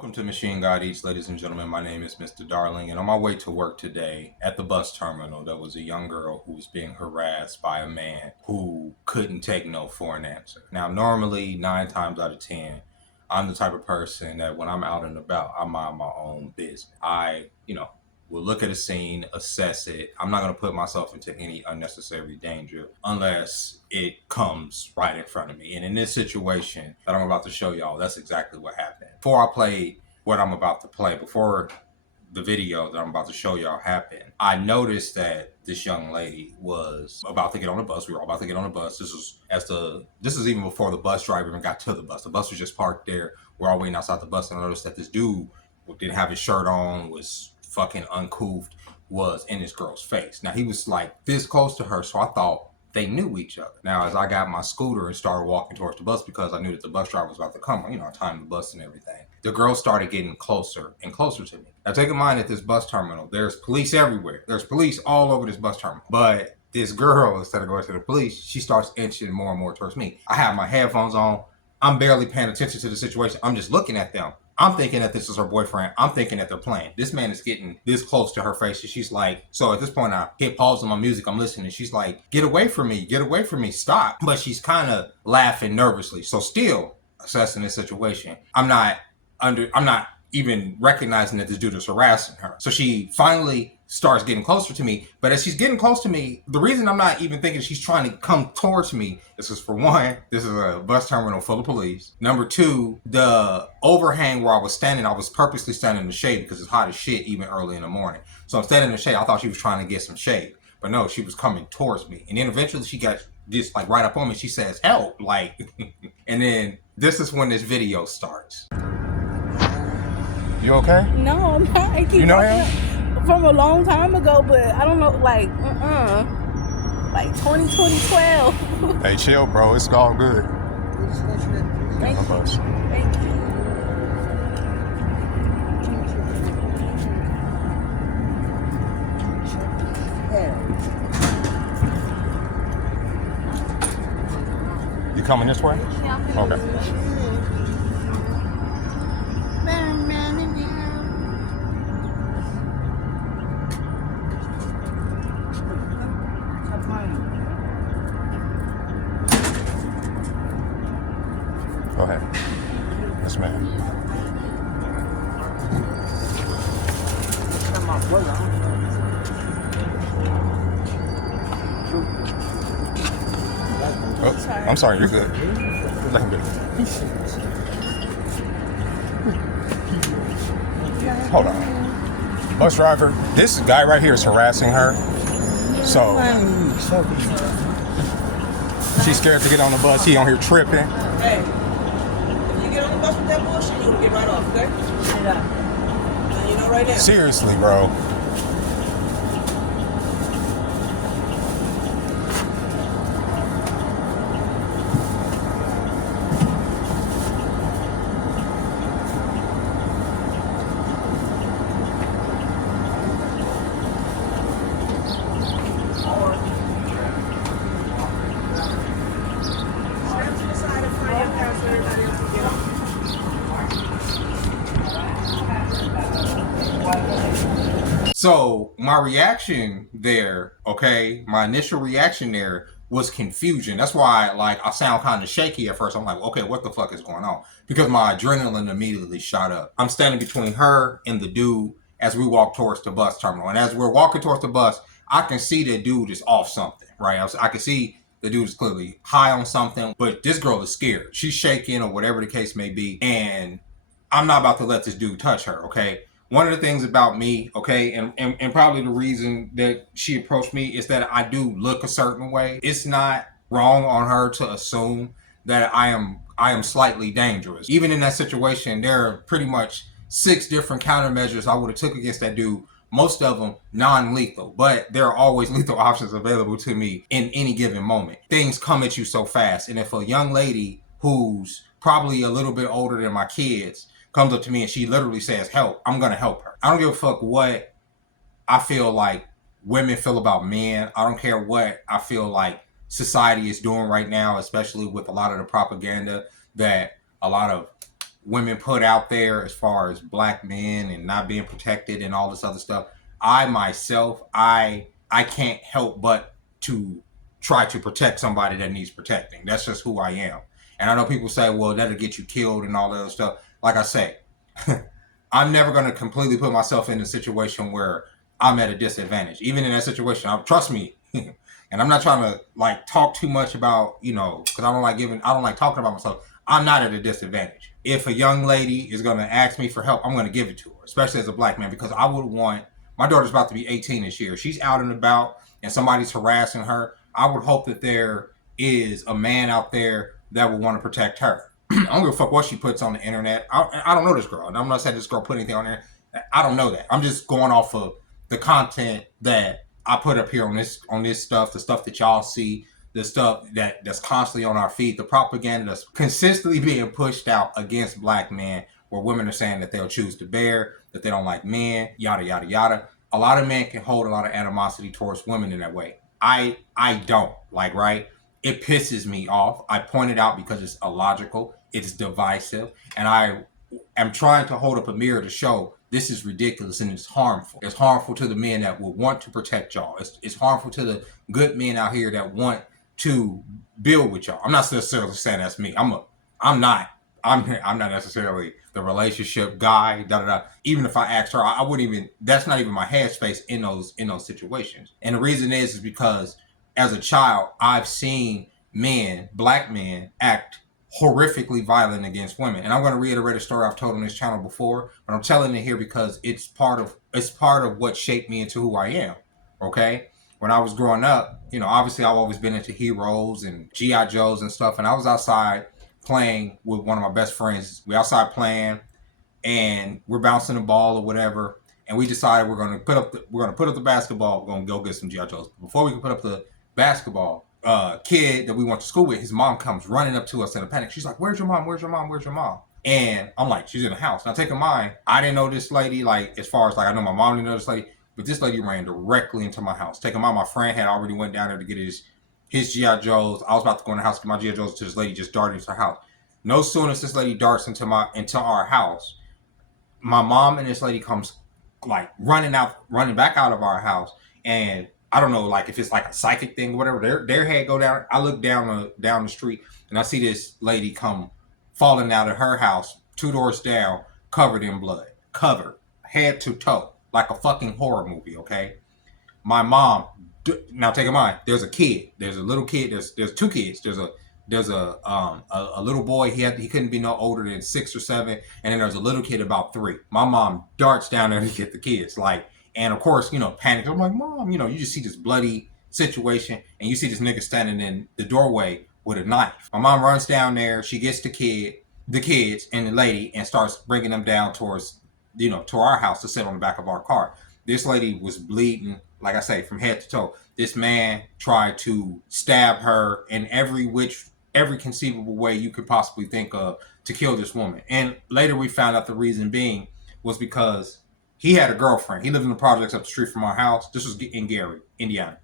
Welcome to Machine God Eats, ladies and gentlemen. My name is Mr. Darling, and on my way to work today at the bus terminal, there was a young girl who was being harassed by a man who couldn't take no for an answer. Now, normally, 9 times out of 10, I'm the type of person that when I'm out and about, I mind my own business. Will look at a scene, assess it. I'm not going to put myself into any unnecessary danger unless it comes right in front of me. And in this situation that I'm about to show y'all, that's exactly what happened. Before I play what I'm about to play, before the video that I'm about to show y'all happened, I noticed that this young lady was about to get on the bus. We were all about to get on the bus. This is even before the bus driver even got to the bus. The bus was just parked there. We're all waiting outside the bus, and I noticed that this dude didn't have his shirt on, was fucking uncouth, was in this girl's face. Now he was like this close to her, so I thought they knew each other. Now as I got my scooter and started walking towards the bus because I knew that the bus driver was about to come, I timed the bus and everything, the girl started getting closer and closer to me. Now take in mind at this bus terminal, there's police everywhere. There's police all over this bus terminal. But this girl, instead of going to the police, she starts inching more and more towards me. I have my headphones on. I'm barely paying attention to the situation. I'm just looking at them. I'm thinking that this is her boyfriend. I'm thinking that they're playing. This man is getting this close to her face. And she's like, so at this point, I hit pause on my music. I'm listening. She's like, get away from me. Get away from me. Stop. But she's kind of laughing nervously. So still assessing this situation. I'm not even recognizing that this dude is harassing her. So she finally starts getting closer to me. But as she's getting close to me, the reason I'm not even thinking she's trying to come towards me is because, for one, this is a bus terminal full of police. Number two, the overhang where I was standing, I was purposely standing in the shade because it's hot as shit even early in the morning. So I'm standing in the shade. I thought she was trying to get some shade. But no, she was coming towards me. And then eventually she got just like right up on me. She says, help, like, and then this is when this video starts. You okay? No, I'm not. I keep from a long time ago, but I don't know, like 2012. Hey, chill, bro. It's all good. Thank you. Thank you. You coming this way? Okay. Go ahead. Yes, ma'am. Oh, I'm sorry, you're good. Let him get it. Hold on. Bus driver, this guy right here is harassing her. So she's scared to get on the bus. He on here tripping. Hey, if you get on the bus with that bullshit, you're gonna get right off, okay? Sit up. And you know right now. Seriously, bro. So my reaction there, okay, my initial reaction there was confusion. That's why, like, I sound kind of shaky at first. I'm like, okay, what the fuck is going on? Because my adrenaline immediately shot up. I'm standing between her and the dude as we walk towards the bus terminal. And as we're walking towards the bus, I can see the dude is off something, right? I can see the dude is clearly high on something, but this girl is scared. She's shaking or whatever the case may be. And I'm not about to let this dude touch her, okay? One of the things about me, okay, and probably the reason that she approached me is that I do look a certain way. It's not wrong on her to assume that I am slightly dangerous. Even in that situation, there are pretty much 6 different countermeasures I would have took against that dude. Most of them non-lethal, but there are always lethal options available to me in any given moment. Things come at you so fast, and if a young lady who's probably a little bit older than my kids comes up to me and she literally says, help, I'm going to help her. I don't give a fuck what I feel like women feel about men. I don't care what I feel like society is doing right now, especially with a lot of the propaganda that a lot of women put out there as far as black men and not being protected and all this other stuff, I myself, I can't help but to try to protect somebody that needs protecting. That's just who I am. And I know people say, well, that'll get you killed and all that other stuff. Like I say, I'm never going to completely put myself in a situation where I'm at a disadvantage. Even in that situation, trust me. And I'm not trying to like talk too much about, you know, because I don't like talking about myself. I'm not at a disadvantage. If a young lady is going to ask me for help, I'm going to give it to her, especially as a black man, because I would want, my daughter's about to be 18 this year. She's out and about and somebody's harassing her. I would hope that there is a man out there that would want to protect her. I don't give a fuck what she puts on the internet. I don't know this girl. I'm not saying this girl put anything on there. I don't know that. I'm just going off of the content that I put up here on this stuff, the stuff that y'all see, the stuff that's constantly on our feed, the propaganda that's consistently being pushed out against black men, where women are saying that they'll choose to bear, that they don't like men, yada yada yada. A lot of men can hold a lot of animosity towards women in that way. I don't, like, right? It pisses me off. I point it out because it's illogical, it's divisive, and I am trying to hold up a mirror to show this is ridiculous and it's harmful. It's harmful to the men that will want to protect y'all. It's harmful to the good men out here that want to build with y'all. I'm not necessarily saying that's me. I'm not necessarily the relationship guy. Da da da. Even if I asked her, I wouldn't even. That's not even my headspace in those situations. And the reason is because as a child, I've seen men, black men, act horrifically violent against women. And I'm going to reiterate a story I've told on this channel before, but I'm telling it here because it's part of what shaped me into who I am. Okay? When I was growing up, you know, obviously I've always been into heroes and G.I. Joes and stuff, and I was outside playing with one of my best friends. We outside playing and we're bouncing the ball or whatever, and we decided we're going to put up the basketball. We're going to go get some G.I. Joes. Before we can put up the basketball, kid that we went to school with, his mom comes running up to us in a panic. She's like, where's your mom? Where's your mom? Where's your mom? And I'm like, she's in the house. Now, take in mind, I didn't know this lady, like, as far as, like, I know my mom didn't know this lady, but this lady ran directly into my house. Take in mind, my friend had already went down there to get his G.I. Joes. I was about to go in the house to get my G.I. Joes, to this lady just darted into her house. No sooner as this lady darts into our house, my mom and this lady comes, like, running back out of our house, and I don't know, like, if it's like a psychic thing or whatever. Their head go down. I look down the street and I see this lady come falling out of her house, 2 doors down, covered in blood, covered head to toe, like a fucking horror movie. Okay, my mom. Now take in mind, there's a kid. There's a little kid. There's 2 kids. There's a little boy. He couldn't be no older than 6 or 7, and then there's a little kid about 3. My mom darts down there to get the kids, like. And of course, you know, panic. I'm like, Mom, you know, you just see this bloody situation and you see this nigga standing in the doorway with a knife. My mom runs down there. She gets the kids and the lady and starts bringing them down towards, you know, to our house to sit on the back of our car. This lady was bleeding, like I say, from head to toe. This man tried to stab her in every conceivable way you could possibly think of to kill this woman. And later we found out the reason being was because he had a girlfriend. He lived in the projects up the street from our house. This was in Gary, Indiana.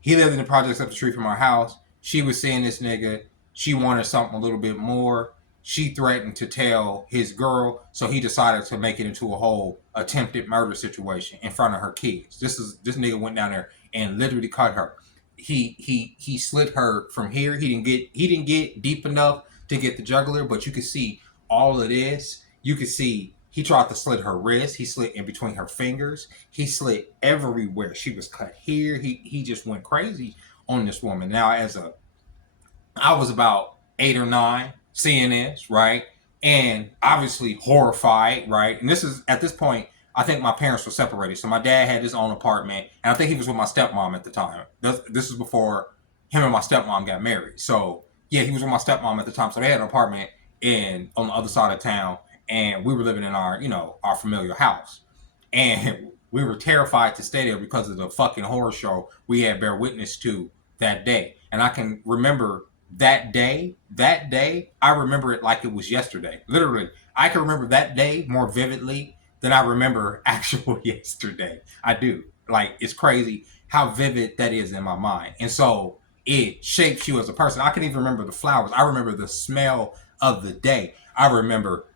He lived in the projects up the street from our house. She was seeing this nigga. She wanted something a little bit more. She threatened to tell his girl, so he decided to make it into a whole attempted murder situation in front of her kids. This nigga went down there and literally cut her. He slit her from here. He didn't get deep enough to get the jugular, but you could see all of this. You could see he tried to slit her wrist. He slit in between her fingers. He slit everywhere. She was cut here. He just went crazy on this woman. Now, I was about 8 or 9 seeing this, right? And obviously horrified, right? And at this point, I think my parents were separated. So my dad had his own apartment, and I think he was with my stepmom at the time. This is before him and my stepmom got married. So yeah, he was with my stepmom at the time. So they had an apartment on the other side of town. And we were living in our familiar house. And we were terrified to stay there because of the fucking horror show we had bear witness to that day. And I can remember that day, I remember it like it was yesterday. Literally, I can remember that day more vividly than I remember actual yesterday. I do. Like, it's crazy how vivid that is in my mind. And so it shapes you as a person. I can even remember the flowers. I remember the smell of the day. I remember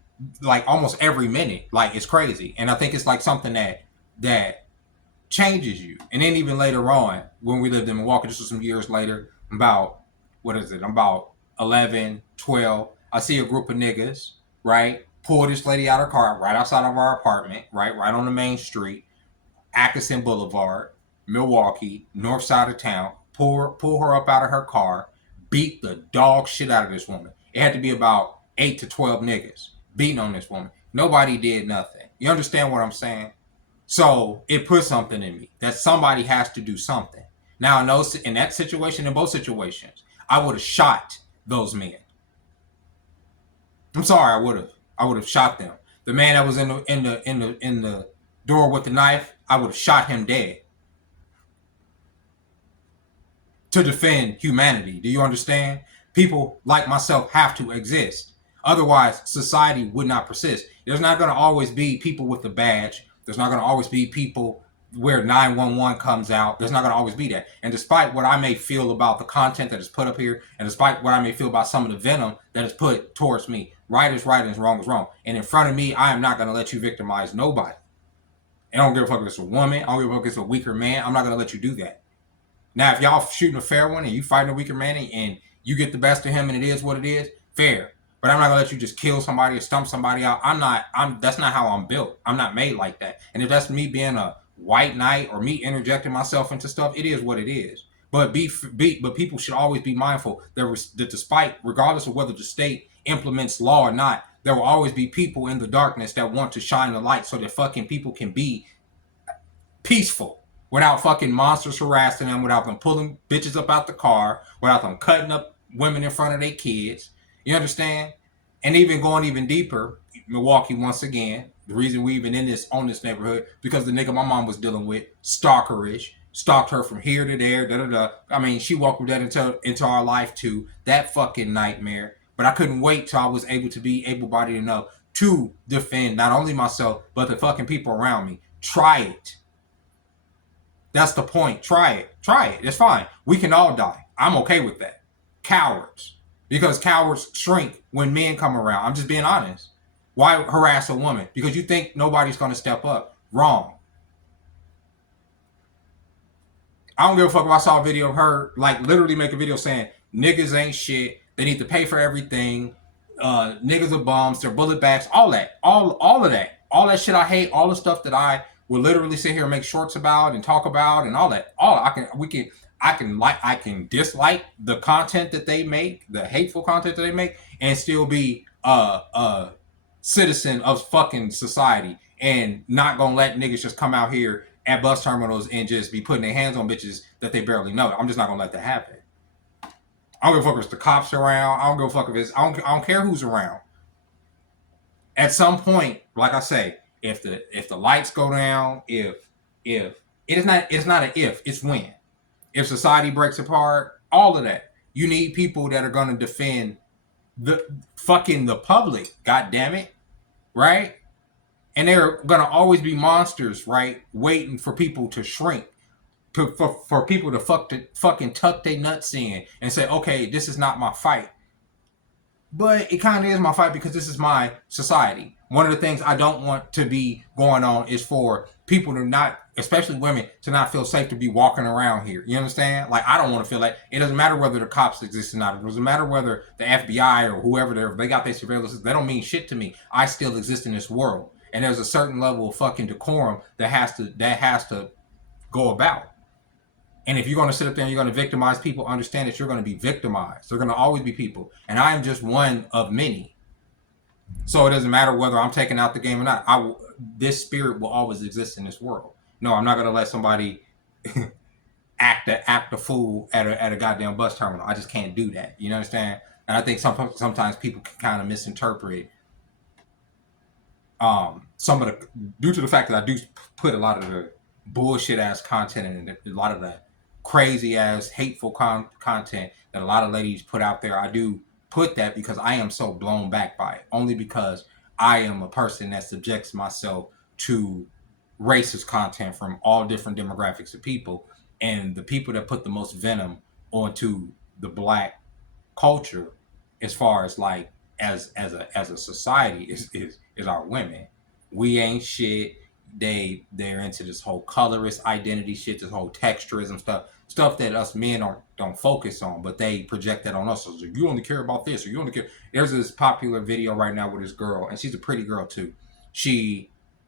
like almost every minute. Like it's crazy. And I think it's like something that changes you. And then even later on, when we lived in Milwaukee, this was some years later, about what is it? I'm about 11, 12. I see a group of niggas, right? Pull this lady out of her car right outside of our apartment, right on the main street, Atkinson Boulevard, Milwaukee, north side of town. Pull her up out of her car, beat the dog shit out of this woman. It had to be about 8 to 12 niggas beating on this woman. Nobody did nothing. You understand what I'm saying? So it put something in me that somebody has to do something. Now, in that situation, in both situations, I would have shot those men. I'm sorry, I would have shot them. The man that was in the door with the knife, I would have shot him dead to defend humanity. Do you understand? People like myself have to exist. Otherwise, society would not persist. There's not going to always be people with the badge. There's not going to always be people where 911 comes out. There's not going to always be that. And despite what I may feel about the content that is put up here, and despite what I may feel about some of the venom that is put towards me, right is right and wrong is wrong. And in front of me, I am not going to let you victimize nobody. I don't give a fuck if it's a woman. I don't give a fuck if it's a weaker man. I'm not going to let you do that. Now, if y'all shooting a fair one and you fighting a weaker man and you get the best of him and it is what it is, fair. But I'm not gonna let you just kill somebody or stump somebody out. That's not how I'm built. I'm not made like that. And if that's me being a white knight or me interjecting myself into stuff, it is what it is. But but people should always be mindful that despite, regardless of whether the state implements law or not, there will always be people in the darkness that want to shine the light so that fucking people can be peaceful without fucking monsters harassing them, without them pulling bitches up out the car, without them cutting up women in front of their kids. You understand? And even going even deeper, Milwaukee once again, the reason we even in this neighborhood, because the nigga my mom was dealing with, stalkerish, stalked her from here to there, da da da. I mean, she walked with that into our life too. That fucking nightmare. But I couldn't wait till I was able to be able-bodied enough to defend not only myself, but the fucking people around me. Try it. That's the point. Try it. Try it. It's fine. We can all die. I'm okay with that. Cowards. Because cowards shrink when men come around. I'm just being honest. Why harass a woman? Because you think nobody's going to step up. Wrong. I don't give a fuck if I saw a video of her, like, literally make a video saying, niggas ain't shit. They need to pay for everything. Niggas are bums. They're bullet backs. All that. All of that. All that shit I hate. All the stuff that I will literally sit here and make shorts about and talk about and all that. I can dislike the content that they make, the hateful content that they make, and still be a citizen of fucking society and not gonna let niggas just come out here at bus terminals and just be putting their hands on bitches that they barely know. I'm just not gonna let that happen. I don't give a fuck if it's the cops around. I don't give a fuck if it's I don't care who's around. At some point, like I say, if the lights go down, if it's not an if, it's when. If society breaks apart, all of that. You need people that are gonna defend the public, god damn it. Right? And they're gonna always be monsters, right? Waiting for people to shrink. For people to fucking tuck their nuts in and say, okay, this is not my fight. But it kind of is my fight because this is my society. One of the things I don't want to be going on is for people to not, especially women, to not feel safe to be walking around here. You understand? Like, I don't want to feel like, it doesn't matter whether the cops exist or not. It doesn't matter whether the FBI or whoever they got their surveillance, they don't mean shit to me. I still exist in this world. And there's a certain level of fucking decorum that has to go about. And if you're going to sit up there and you're going to victimize people, understand that you're going to be victimized. There are going to always be people. And I am just one of many. So it doesn't matter whether I'm taking out the game or not. This spirit will always exist in this world. No, I'm not going to let somebody act a fool at a goddamn bus terminal. I just can't do that. You understand? And I think sometimes people can kind of misinterpret some of the, due to the fact that I do put a lot of the bullshit ass content and a lot of the crazy ass hateful content that a lot of ladies put out there. I do put that because I am so blown back by it, only because I am a person that subjects myself to racist content from all different demographics of people, and the people that put the most venom onto the black culture, as far as like as a society is our women. We ain't shit. They're into this whole colorist identity shit, this whole texturism stuff that us men don't focus on, but they project that on us. So you only care about this, or you only care. There's this popular video right now with this girl, and she's a pretty girl too.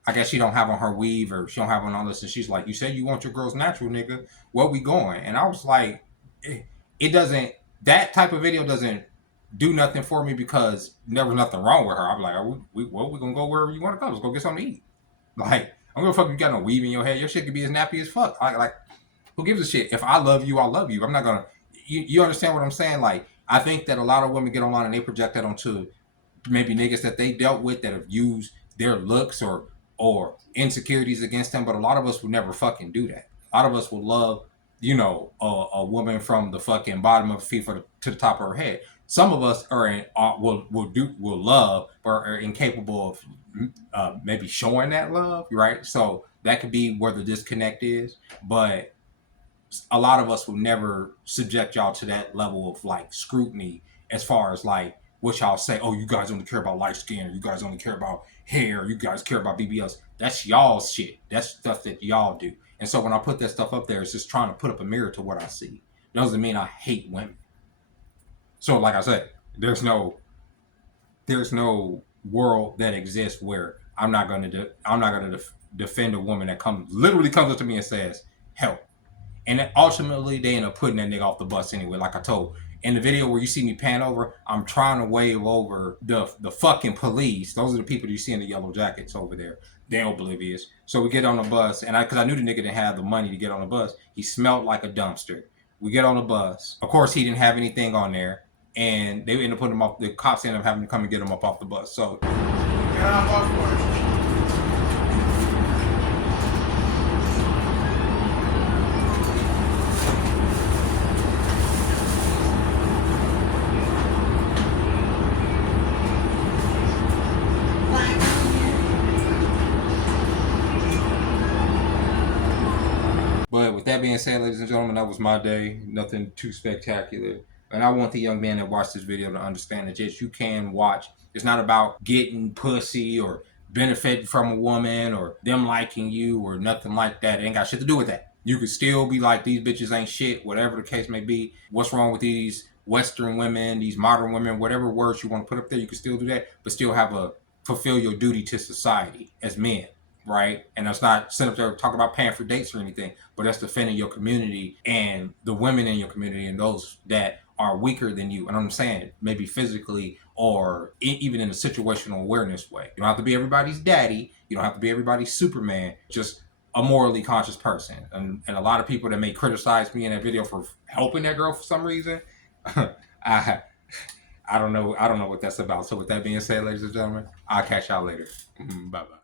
I guess she don't have on her weave, or she don't have on all this, and she's like, "You said you want your girls natural, nigga. Where we going?" And I was like, it doesn't. That type of video doesn't do nothing for me because there was nothing wrong with her. I'm like, we gonna go wherever you want to go. Let's go get something to eat. Like, I'm gonna fuck you got no weave in your head. Your shit could be as nappy as fuck. Like, who gives a shit? If I love you, I love you. I'm not gonna. You understand what I'm saying? Like, I think that a lot of women get online and they project that onto maybe niggas that they dealt with that have used their looks or insecurities against them. But a lot of us would never fucking do that. A lot of us will love, a woman from the fucking bottom of her feet to the top of her head. Some of us will love, but are incapable of maybe showing that love, right? So that could be where the disconnect is. But a lot of us will never subject y'all to that level of like scrutiny as far as like what y'all say. Oh, you guys only care about light skin, or you guys only care about hair, or you guys care about BBLs. That's y'all's shit. That's stuff that y'all do. And so when I put that stuff up there, it's just trying to put up a mirror to what I see. It doesn't mean I hate women. So like I said, there's no world that exists where I'm not gonna defend a woman that literally comes up to me and says help. And ultimately, they end up putting that nigga off the bus anyway. Like I told in the video where you see me pan over, I'm trying to wave over the fucking police. Those are the people you see in the yellow jackets over there. They're oblivious. So we get on the bus, and because I knew the nigga didn't have the money to get on the bus, he smelled like a dumpster. We get on the bus. Of course, he didn't have anything on there, and they ended up putting him off. The cops ended up having to come and get him up off the bus. So. Get off for it. But with that being said, ladies and gentlemen, that was my day. Nothing too spectacular. And I want the young man that watched this video to understand that yes, you can watch. It's not about getting pussy or benefiting from a woman or them liking you or nothing like that. It ain't got shit to do with that. You could still be like, these bitches ain't shit, whatever the case may be. What's wrong with these Western women, these modern women, whatever words you want to put up there, you can still do that, but still fulfill your duty to society as men. Right? And that's not sitting up there talking about paying for dates or anything, but that's defending your community and the women in your community and those that are weaker than you. And I'm saying maybe physically or even in a situational awareness way. You don't have to be everybody's daddy. You don't have to be everybody's Superman. Just a morally conscious person. And a lot of people that may criticize me in that video for helping that girl for some reason, I don't know what that's about. So with that being said, ladies and gentlemen, I'll catch y'all later. Bye-bye.